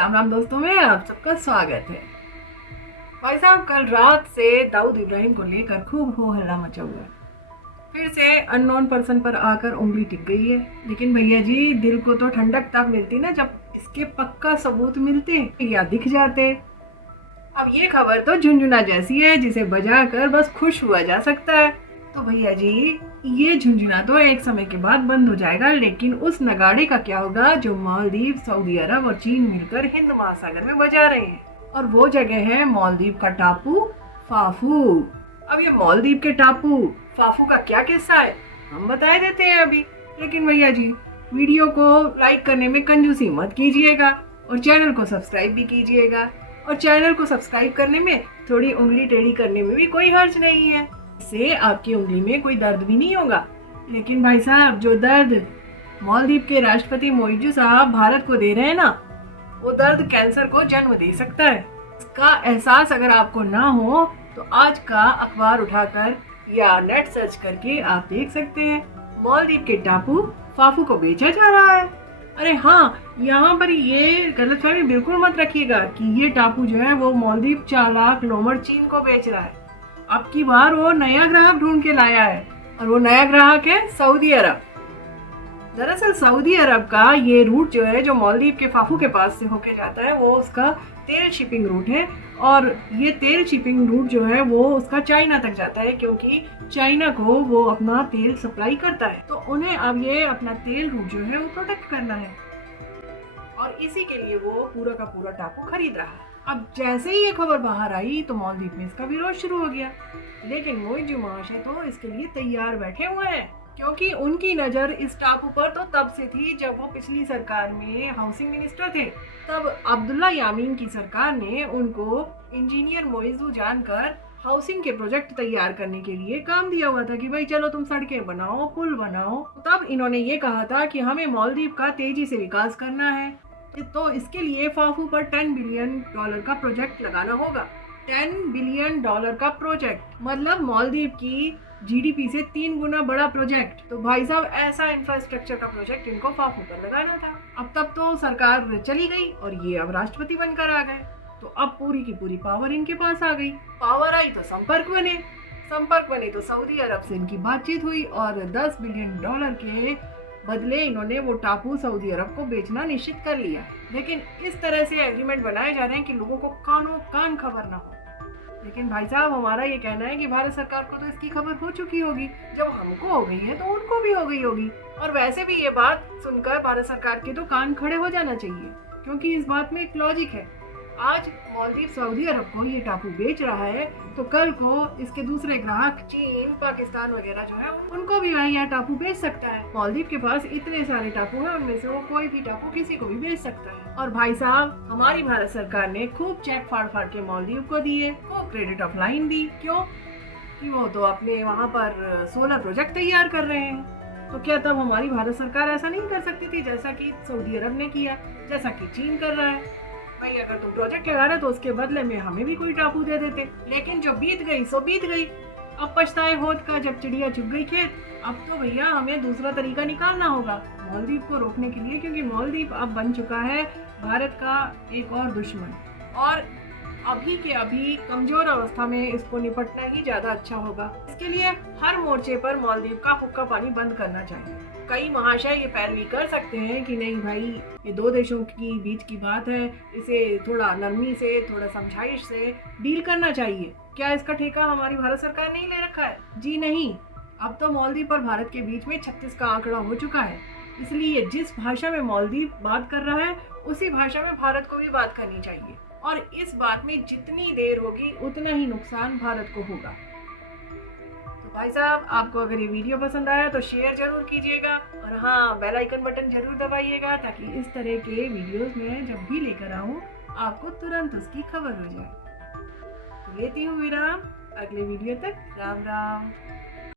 राम राम दोस्तों में आप सबका स्वागत है। भाई साहब, कल रात से दाऊद इब्राहिम को लेकर खूब हो हल्ला मचा हुआ है। फिर से अननोन पर्सन पर आकर उंगली टिक गई है। लेकिन भैया जी, दिल को तो ठंडक तब मिलती ना जब इसके पक्का सबूत मिलते या दिख जाते। अब ये खबर तो झुनझुना जैसी है जिसे बजा कर बस खुश हुआ जा सकता है। तो भैया जी, ये झुनझुना तो एक समय के बाद बंद हो जाएगा, लेकिन उस नगाड़े का क्या होगा जो मालदीव, सऊदी अरब और चीन मिलकर हिंद महासागर में बजा रहे हैं। और वो जगह है मालदीव का टापू फाफू। अब ये मालदीव के टापू फाफू का क्या किस्सा है हम बता देते हैं अभी। लेकिन भैया जी, वीडियो को लाइक करने में कंजूसी मत कीजिएगा और चैनल को सब्सक्राइब भी कीजिएगा। और चैनल को सब्सक्राइब करने में थोड़ी उंगली टेढ़ी करने में भी कोई हर्ज नहीं है, इससे आपकी उंगली में कोई दर्द भी नहीं होगा। लेकिन भाई साहब, जो दर्द मालदीव के राष्ट्रपति मोइजू साहब भारत को दे रहे हैं ना, वो दर्द कैंसर को जन्म दे सकता है। इसका एहसास अगर आपको ना हो तो आज का अखबार उठाकर या नेट सर्च करके आप देख सकते हैं, मालदीव के टापू फाफू को बेचा जा रहा है। अरे हाँ, यहाँ पर ये गलतफहमी बिल्कुल मत रखिएगा कि ये टापू जो है वो मालदीव चालाक लोमड़ चीन को बेच रहा है। अब की बार वो नया ग्राहक ढूंढ के लाया है और वो नया ग्राहक है सऊदी अरब। दरअसल सऊदी अरब का ये रूट जो है, जो मालदीव के फाफू के पास से होके जाता है, वो उसका तेल शिपिंग रूट है। और ये तेल शिपिंग रूट जो है वो उसका चाइना तक जाता है, क्योंकि चाइना को वो अपना तेल सप्लाई करता है। तो उन्हें अब ये अपना तेल रूट जो है वो प्रोटेक्ट करना है और इसी के लिए वो पूरा का पूरा टापू खरीद रहा है। अब जैसे ही ये खबर बाहर आई तो मालदीव में इसका विरोध शुरू हो गया। लेकिन मोइजू महाशय तो इसके लिए तैयार बैठे हुए हैं, क्योंकि उनकी नजर इस टापू पर तो तब से थी जब वो पिछली सरकार में हाउसिंग मिनिस्टर थे। तब अब्दुल्ला यामीन की सरकार ने उनको इंजीनियर मोइजू जानकर हाउसिंग के प्रोजेक्ट तैयार करने के लिए काम दिया हुआ था कि भाई चलो तुम सड़कें बनाओ, पुल बनाओ। तब इन्होंने ये कहा था कि हमें मालदीव का तेजी से विकास करना है, तो इसके लिए फाफू पर $10 बिलियन का प्रोजेक्ट लगाना होगा। $10 बिलियन का प्रोजेक्ट मतलब मालदीव की जीडीपी से 3 गुना बड़ा प्रोजेक्ट। तो भाई साहब, ऐसा इंफ्रास्ट्रक्चर का प्रोजेक्ट इनको फाफू पर लगाना था। अब तब तो सरकार चली गई और ये अब राष्ट्रपति बनकर आ गए, तो अब पूरी की पूरी पावर इनके पास आ गई। पावर आई तो संपर्क बने तो सऊदी अरब से इनकी बातचीत हुई और $10 बिलियन के बदले इन्होंने वो टापू सऊदी अरब को बेचना निश्चित कर लिया। लेकिन इस तरह से एग्रीमेंट बनाए जा रहे हैं कि लोगों को कानों कान खबर ना हो। लेकिन भाई साहब, हमारा ये कहना है कि भारत सरकार को तो इसकी खबर हो चुकी होगी। जब हमको हो गई है तो उनको भी हो गई होगी। और वैसे भी ये बात सुनकर भारत सरकार के तो कान खड़े हो जाना चाहिए, क्योंकि इस बात में एक लॉजिक है। आज मालदीव सऊदी अरब को ये टापू बेच रहा है, तो कल को इसके दूसरे ग्राहक चीन, पाकिस्तान वगैरह जो है, उनको भी यह टापू बेच सकता है। मालदीव के पास इतने सारे टापू हैं, उनमें से वो कोई भी टापू किसी को भी बेच सकता है। और भाई साहब, हमारी भारत सरकार ने खूब चेक फाड़ फाड़ के मालदीव को दिए, खूब क्रेडिट ऑफ लाइन दी। क्यों? कि वो तो अपने वहाँ पर सोलर प्रोजेक्ट तैयार कर रहे हैं। तो क्या तब हमारी भारत सरकार ऐसा नहीं कर सकती थी जैसा कि सऊदी अरब ने किया, जैसा कि चीन कर रहा है? भाई, अगर तुम प्रोजेक्ट लगा रहे तो उसके बदले में हमें भी कोई टापू दे देते। लेकिन जो बीत गई सो बीत गई। अब पछताए होत का जब चिड़िया चुग गई खेत। अब तो भैया हमें दूसरा तरीका निकालना होगा मालदीव को रोकने के लिए, क्योंकि मालदीव अब बन चुका है भारत का एक और दुश्मन। और अभी के अभी कमजोर अवस्था में इसको निपटना ही ज्यादा अच्छा होगा। इसके लिए हर मोर्चे पर मालदीव का हुक्का पानी बंद करना चाहिए। कई महाशय ये पैरवी कर सकते हैं कि नहीं भाई, ये दो देशों की बीच की बात है, इसे थोड़ा नरमी से, थोड़ा समझाइश से डील करना चाहिए। क्या इसका ठेका हमारी भारत सरकार ने ही ले रखा है? जी नहीं। अब तो मालदीव पर भारत के बीच में 36 का आंकड़ा हो चुका है। इसलिए जिस भाषा में मालदीव बात कर रहा है उसी भाषा में भारत को भी बात करनी चाहिए। और इस बात में जितनी देर होगी उतना ही नुकसान भारत को होगा। तो भाई साहब, आपको अगर ये वीडियो पसंद आया तो शेयर जरूर कीजिएगा और हाँ, बेल आइकन बटन जरूर दबाइएगा, ताकि इस तरह के वीडियोस में जब भी लेकर आऊँ आपको तुरंत उसकी खबर हो जाए। तो लेती हूँ विराम, अगले वीडियो तक राम राम।